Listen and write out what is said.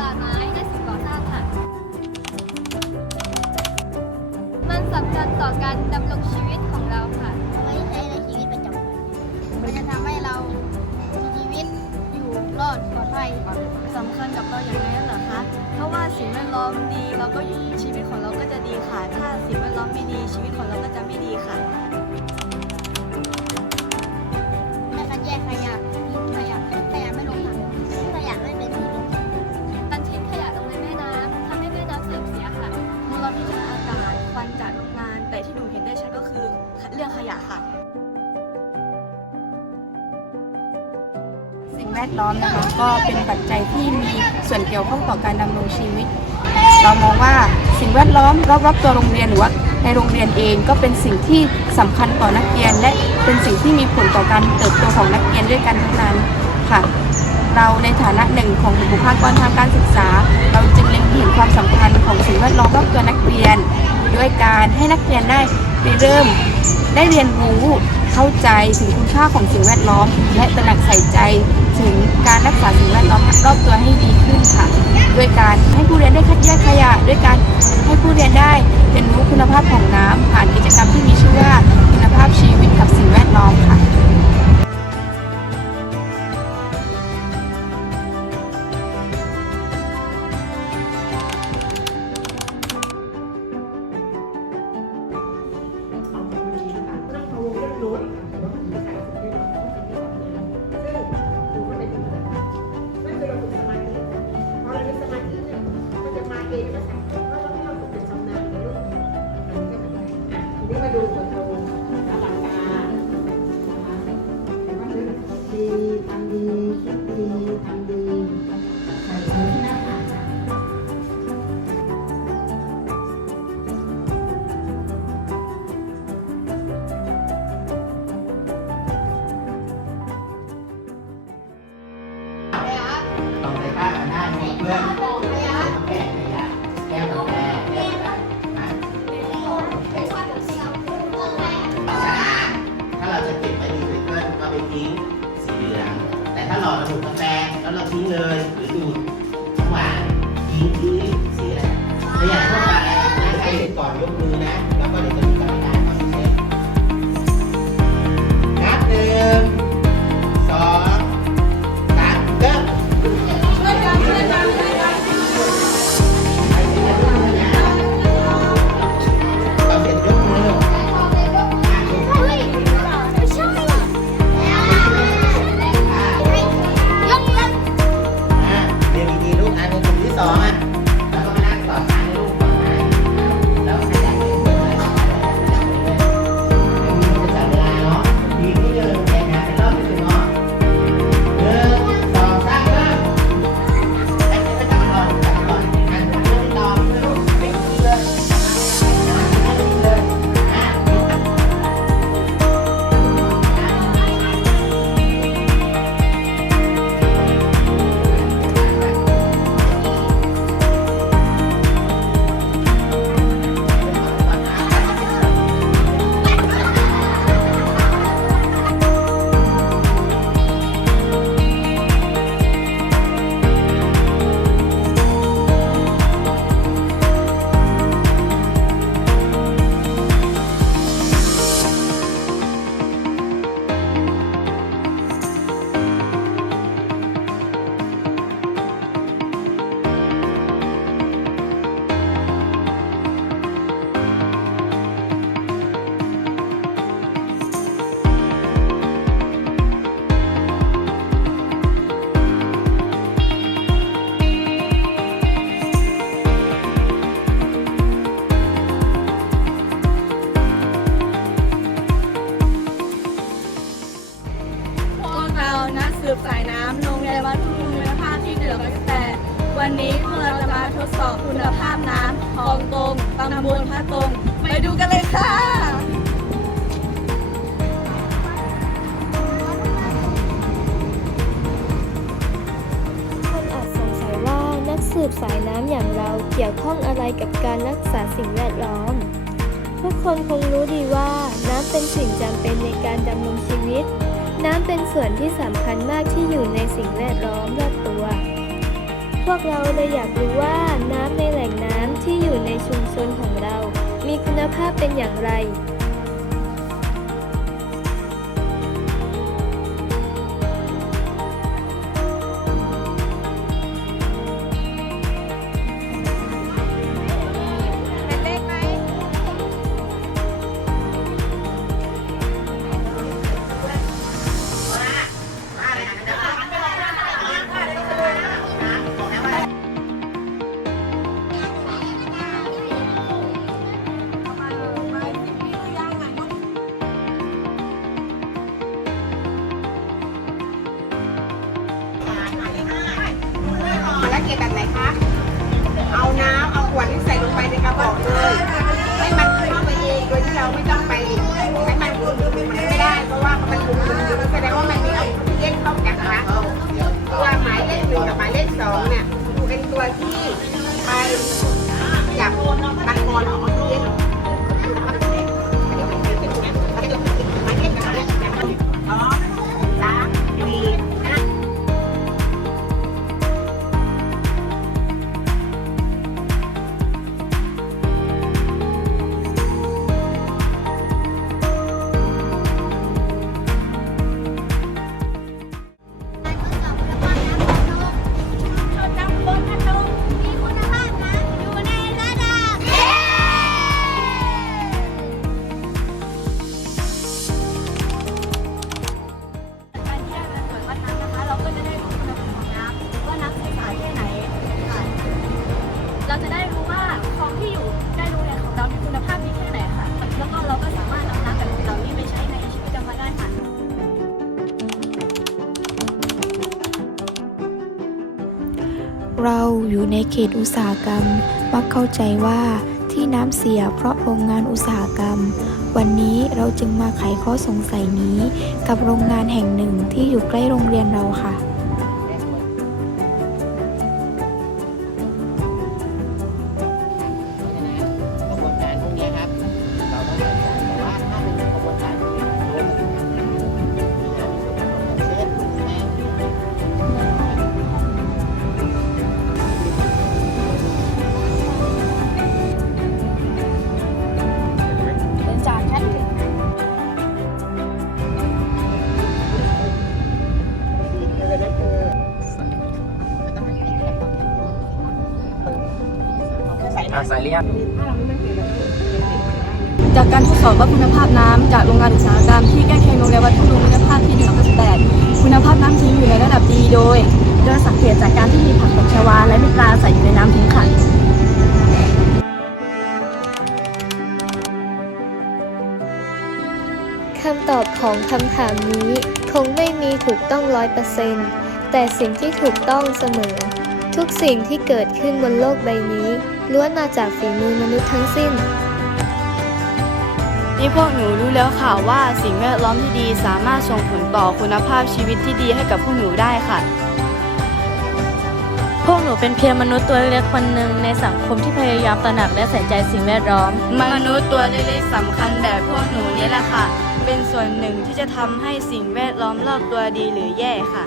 ป่าไม้และสิ่งก่อสร้างค่ะ มันสำคัญต่อการดำรงชีวิตของเราค่ะ เอาไว้ใช้ในชีวิตประจำวันมันจะทำให้เรามีชีวิตอยู่รอดปลอดภัยสำคัญกับเราอย่างไรเหรอคะ เพราะว่าสิ่งแวดล้อมดีเราก็อยู่ชีวิตของเราก็จะดีค่ะ ถ้าสิ่งแวดล้อมไม่ดีชีวิตของเราก็จะไม่ดีค่ะถ้าคัดแยกขยะ แวดล้อมนะคะ ก็เป็นปัจจัยที่มีส่วนเกี่ยวข้องต่อการดำรงชีวิต เรามองว่าสิ่งแวดล้อมรอบๆตัวโรงเรียนหรือว่าในโรงเรียนเองก็เป็นสิ่งที่สำคัญต่อนักเรียน และเป็นสิ่งที่มีผลต่อการเติบโตของนักเรียนด้วยกันทั้งนั้นค่ะ เราในฐานะหนึ่งของบุคลากรทางการศึกษา เราจึงเล็งเห็นความสำคัญของสิ่งแวดล้อมรอบตัวนักเรียน ด้วยการให้นักเรียนได้ไปเริ่มได้เรียนรู้ เข้าใจถึงคุณค่าของสิ่งแวดล้อม และตระหนักใส่ใจถึงการรักษาสิ่งแวดล้อมรอบตัวให้ดีขึ้นค่ะด้วยการให้ผู้เรียนได้คัดแยกขยะ ด้วยการให้ผู้เรียนได้เรียนรู้คุณภาพของน้ำผ่านกิจกรรมที่มีชื่อว่าคุณภาพชีวิตกับสิ่งแวดล้อมค่ะ ถ้าหลอดระบุกาแฟแล้วเราทิ้งเลยหรือดูดน้ำหวานทิ้ง ตำบลพระตรงไปดูกันเลยค่ะ คนอาจสงสัยว่านักสืบสายน้ำอย่างเราเกี่ยวข้องอะไรกับการรักษาสิ่งแวดล้อม ทุกคนคงรู้ดีว่าน้ำเป็นสิ่งจำเป็นในการดำรงชีวิต น้ำเป็นส่วนที่สำคัญมากที่อยู่ในสิ่งแวดล้อมรอบตัว พวกเราเลยอยากรู้ว่าน้ำในแหล่งน้ำที่อยู่ในชุมชนของเรา มีคุณภาพเป็นอย่างไรภาร เราอยู่ในเขตอุตสาหกรรม มักเข้าใจว่าที่น้ำเสียเพราะโรงงานอุตสาหกรรม วันนี้เราจึงมาไขข้อสงสัยนี้ กับโรงงานแห่งหนึ่งที่อยู่ใกล้โรงเรียนเราค่ะ เรียก จากการทดสอบวัดคุณภาพน้ำจากโรงงานอุตสาหกรรมที่ใกล้เคียงโรงเรียนวัดทุ่งลุงคุณภาพที่1 8คุณภาพน้ำทิ้งอยู่ในระดับดีโดยโดยสังเกตจากการที่มีผักตบชวาและมีปลาใส่อยู่ในน้ำทิ้งค่ะคำตอบของคำถามนี้ คงไม่มีถูกต้องร้อยเปอร์เซนต์แต่สิ่งที่ถูกต้องเสมอ ทุกสิ่งที่เกิดขึ้นบนโลกใบนี้ล้วนมาจากฝีมือมนุษย์ทั้งสิ้น นี่พวกหนูรู้แล้วค่ะว่าสิ่งแวดล้อมที่ดีสามารถส่งผลต่อคุณภาพชีวิตที่ดีให้กับพวกหนูได้ค่ะ พวกหนูเป็นเพียงมนุษย์ตัวเล็กคนหนึ่งในสังคมที่พยายามตระหนักและใส่ใจสิ่งแวดล้อม มนุษย์ตัวเล็กๆสำคัญแบบพวกหนูนี่แหละค่ะ เป็นส่วนหนึ่งที่จะทำให้สิ่งแวดล้อมรอบตัวดีหรือแย่ค่ะ